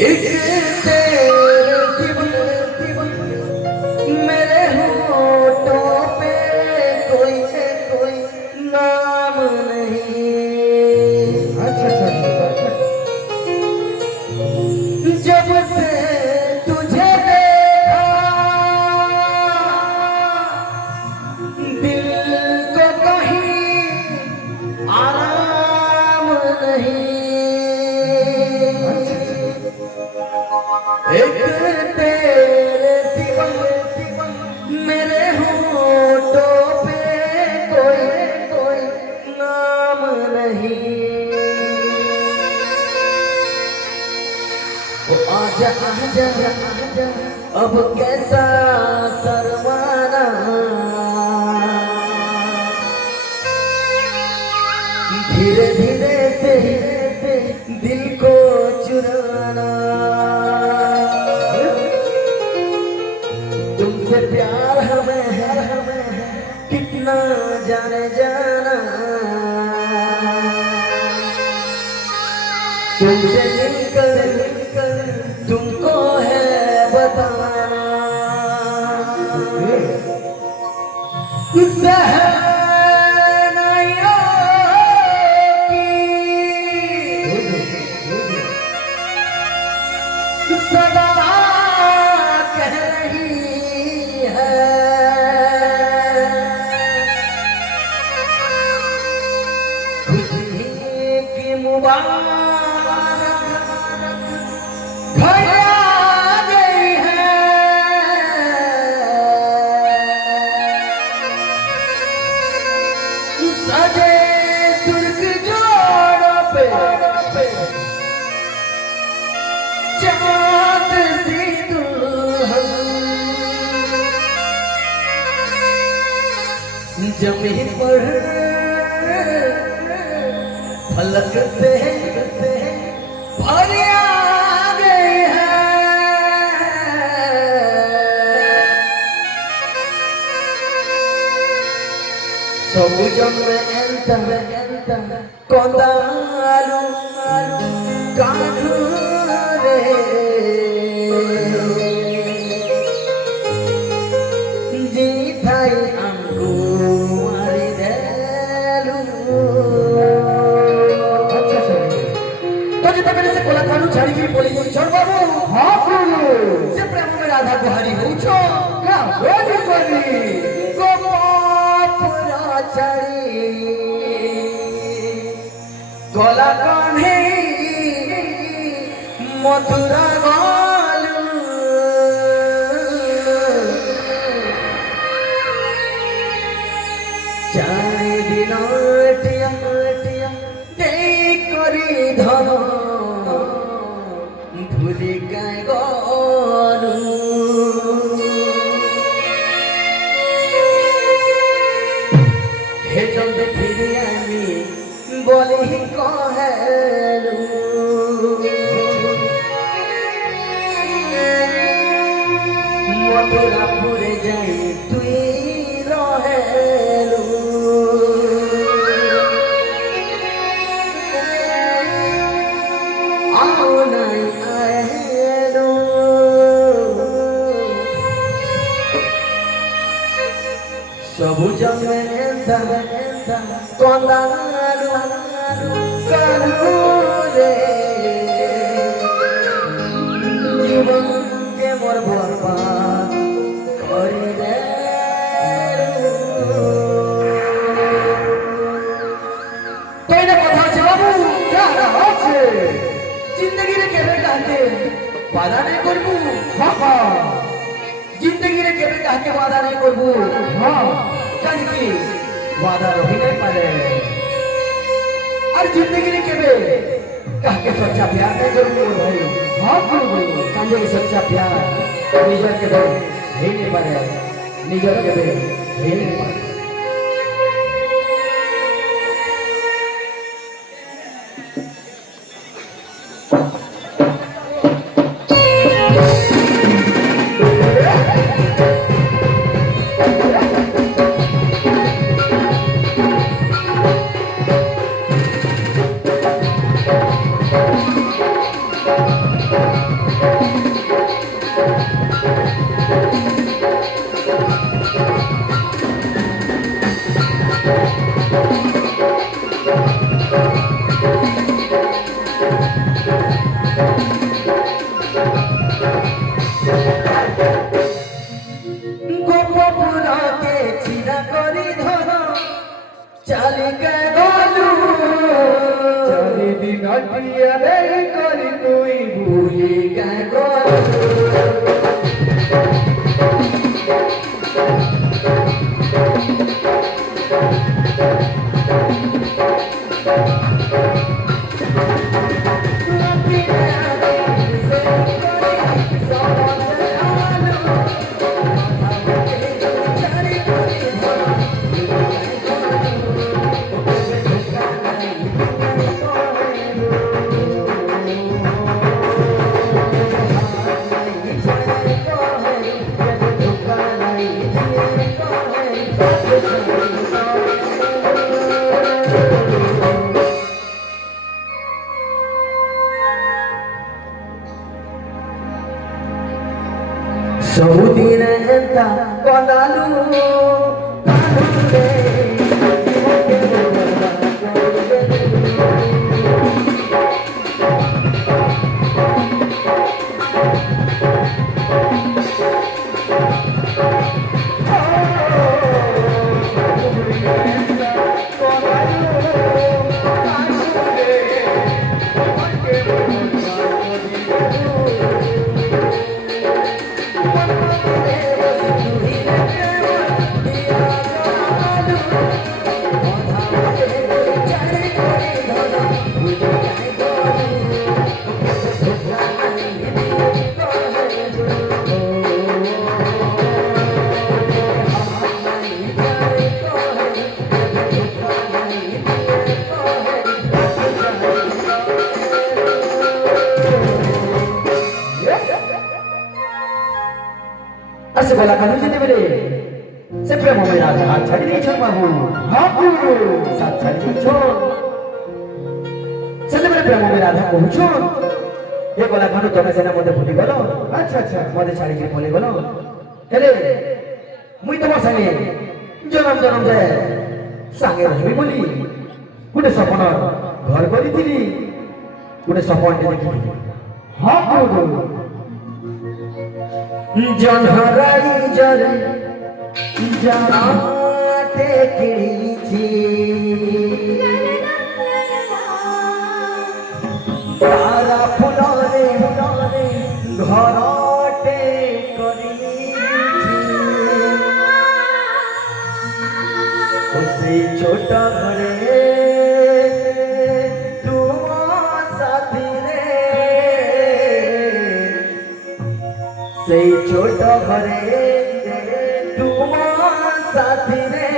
एक तेरे सिवा मेरे होठों पे कोई कोई नाम नहीं। अच्छा अच्छा। जब से तुझे देखा दिल को कहीं आराम नहीं। एक तेरे सिवा मेरे होठों पे कोई कोई नाम नहीं। ओ आजा आजा आजा अब कैसा शर्माना। धीरे धीरे से दिल को चुराना। तुमसे प्यार हमें है कितना जाने जाना। तुमसे मिलकर तुमको है बताना। सहनाइयों की सदा कह रही है खुशी की मुबारक घर आ गई है। सजे सुर्ख जोड़ों पे चाँद सी दुल्हन जमीन पर फलक से भर आ गई है। सबुजम में ఎంత కొందాలు కాను రే జీతాయి అంగు మారి దేలు। अच्छा अच्छा। तो जितना मेरे से कोला कानू छाड़ी की बोली गई छोड़ बाबू। हाँ बोलो। से प्रेम में राधा गुहारी हो छो क्या बोली बोली। गोपापुरा छाड़ी गोला कान्हे मथुरा गालू। चाहे दिनटिया करी धन भूली गाय गलू। हे जल्दी फिर आनी बोली कहलू। मथुरापुरे जाई तुई रहेलू। आओ नहीं आएलू। सबुज में కొందాలు కాను रे जीवन के मोर बर्बाद करी देलू। कई ना কথা আছে বাবু। क्या আছে जिंदगी रे केबे काहे वादा नहीं करबू। बाबा जिंदगी रे केबे काहे वादा नहीं करबू। हाँ काहे की वादा रही नहीं पारे। और जिंदगी ने केबे काहे सच्चा प्यार नहीं करूंगी भाई। हाँ बोलो। काहे सच्चा प्यार निजर के भाई ही नहीं पारे। निजर के भाई ही नहीं पारे। গোপপুরকে চিরা করি ধর চালিকে গলু চারিদিন টিয়ারে করি তুই ভুলি কে গলু ସବୁଦିନ ଏନ୍ତା କଲାଲୁ আসে বলা কালু যেতে পেরে সে প্রেম মেরা হাত ছাড়ি দিয়েছ বাবু হাপুরু সাত ছাড়ি দিয়েছ সেতেবেলে প্রেম মেরা আধা কহুছ এ গলা কালু তবে সেনা মধ্যে ভুলি গেল আচ্ছা আচ্ছা মধ্যে ছাড়ি গিয়ে পলে গেল হেরে মুই তোমার সঙ্গে জনম জনম যে সঙ্গে রহবি বলি গোটে স্বপ্ন ঘর করিଥିଲି গোটে স্বপ্নটি দেখিଥିଲି হাপুরু জনহরাই জরে জানাতে কিছি তারা ফুলরে ঘরটে করিছি সেই ছোট ঘরে তোমার সাথী রে সেই ছোট ঘরে তোমার সাথী রে